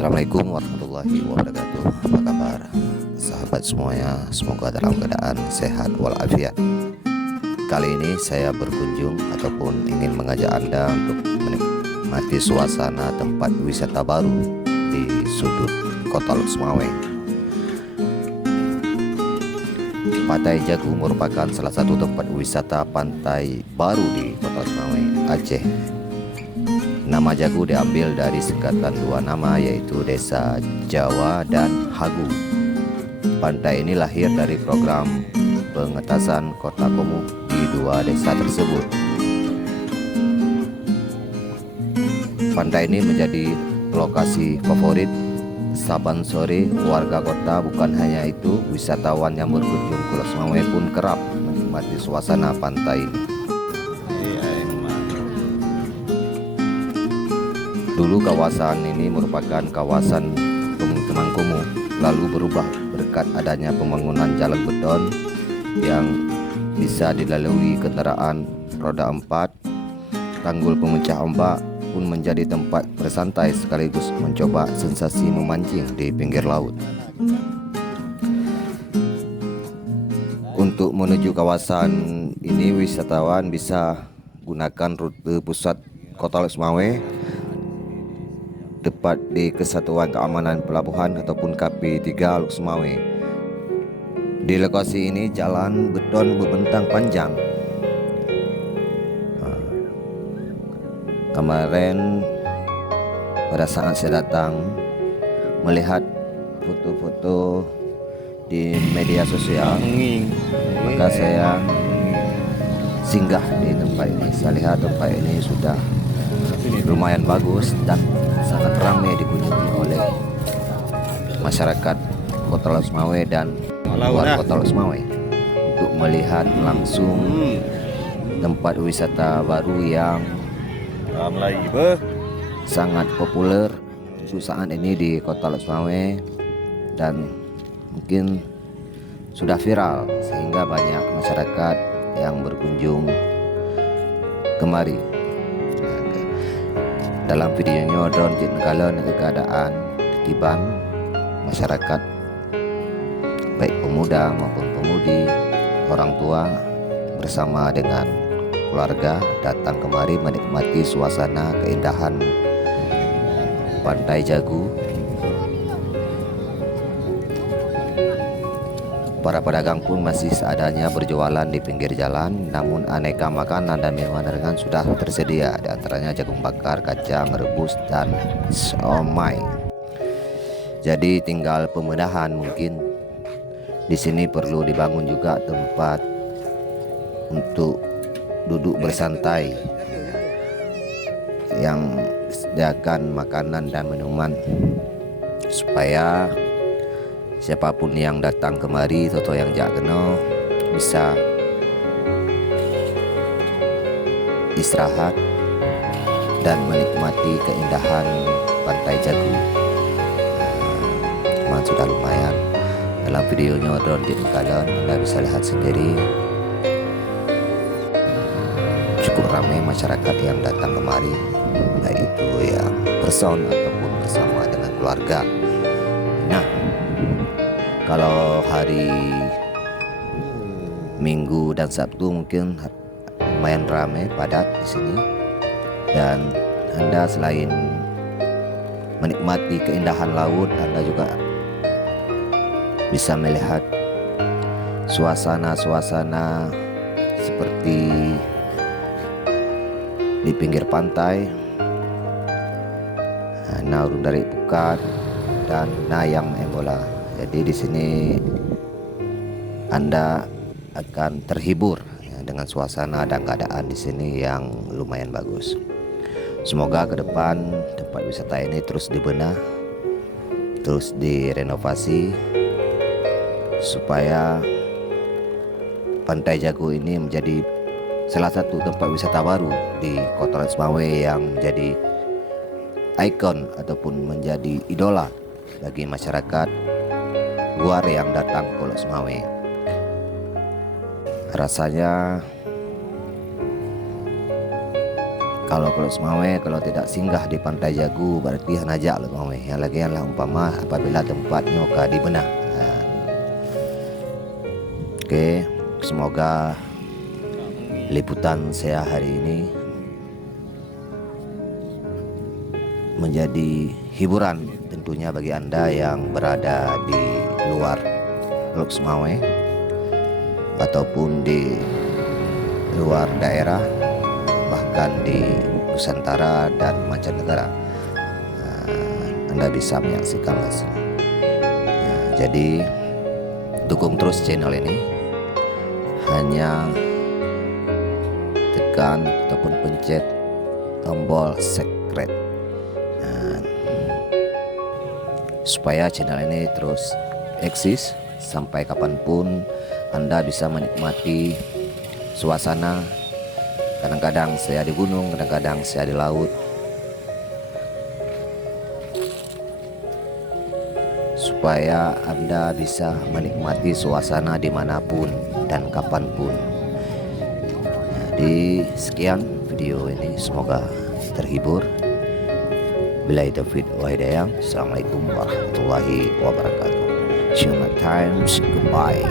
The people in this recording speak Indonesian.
Assalamualaikum warahmatullahi wabarakatuh. Apa kabar sahabat semuanya? Semoga dalam keadaan sehat walafiat. Kali ini saya berkunjung ataupun ingin mengajak Anda untuk menikmati suasana tempat wisata baru di sudut Kota Lok Sumawwe. Pantai Jagu merupakan salah satu tempat wisata pantai baru di Kota Sumawwe, Aceh. Nama Jagu diambil dari singkatan dua nama, yaitu Desa Jawa dan Hagu. Pantai ini lahir dari program pengetasan kota kumuh di dua desa tersebut. Pantai ini menjadi lokasi favorit saban sore warga kota. Bukan hanya itu, wisatawan yang berkunjung ke Lok Sumawwe pun kerap menikmati suasana pantai ini. Dulu kawasan ini merupakan kawasan pemukiman kumuh, lalu berubah berkat adanya pembangunan jalan beton yang bisa dilalui kendaraan roda 4. Tanggul pemecah ombak pun menjadi tempat bersantai sekaligus mencoba sensasi memancing di pinggir laut. Untuk menuju kawasan ini, wisatawan bisa gunakan rute pusat Kota Lok Sumawwe, tepat di Kesatuan Keamanan Pelabuhan ataupun KP3 Lok Sumawwe. Di lokasi ini jalan beton membentang panjang. Kemarin pada saat saya datang melihat foto-foto di media sosial, maka saya singgah di tempat ini. Saya lihat tempat ini sudah lumayan bagus dan sangat ramai dikunjungi oleh masyarakat Kota Lok Sumawwe dan luar Kota Lok Sumawwe untuk melihat langsung tempat wisata baru yang sangat populer untuk saat ini di Kota Lok Sumawwe dan mungkin sudah viral sehingga banyak masyarakat yang berkunjung kemari. Dalam videonya drone kala keadaan tertiban masyarakat, baik pemuda maupun pemudi, orang tua bersama dengan keluarga datang kemari menikmati suasana keindahan Pantai Jagu. Para pedagang pun masih seadanya berjualan di pinggir jalan, namun aneka makanan dan minuman ringan sudah tersedia, di antaranya jagung bakar, kacang rebus, dan siomay. Jadi tinggal pembenahan, mungkin di sini perlu dibangun juga tempat untuk duduk bersantai yang disediakan makanan dan minuman supaya siapapun yang datang kemari atau yang jak kena bisa istirahat dan menikmati keindahan Pantai Jagu. Memang sudah lumayan. Dalam videonya drone di kalian Anda bisa lihat sendiri, cukup ramai masyarakat yang datang kemari, baik itu yang person ataupun bersama dengan keluarga. Nah, kalau hari Minggu dan Sabtu mungkin lumayan ramai padat di sini, dan Anda selain menikmati keindahan laut, Anda juga bisa melihat suasana-suasana seperti di pinggir pantai, Naurun dari Pukat dan Nayang Embola. Jadi di sini Anda akan terhibur ya, dengan suasana dan keadaan di sini yang lumayan bagus. Semoga ke depan tempat wisata ini terus dibenah, terus direnovasi supaya Pantai Jagu ini menjadi salah satu tempat wisata baru di Kota Lok Sumawwe yang menjadi ikon ataupun menjadi idola bagi masyarakat luar yang datang ke Lok Sumawwe. Rasanya Kalau Lok Semawe kalau tidak singgah di Pantai Jagu berarti hanajak Lok Semawe. Yang lagi lah umpama apabila tempatnya di benah. Oke, semoga liputan saya hari ini menjadi hiburan tentunya bagi Anda yang berada di luar Lok Semawe ataupun di luar daerah, bahkan di Nusantara dan mancanegara. Anda bisa menyaksikan langsung. Jadi dukung terus channel ini, hanya tekan ataupun pencet tombol subscribe supaya channel ini terus eksis sampai kapanpun Anda bisa menikmati suasana. Kadang-kadang saya di gunung, kadang-kadang saya di laut, supaya Anda bisa menikmati suasana dimanapun dan kapanpun. Jadi sekian video ini, semoga terhibur. Billahi taufiq wal hidayah. Assalamualaikum warahmatullahi wabarakatuh. See you next time. Goodbye.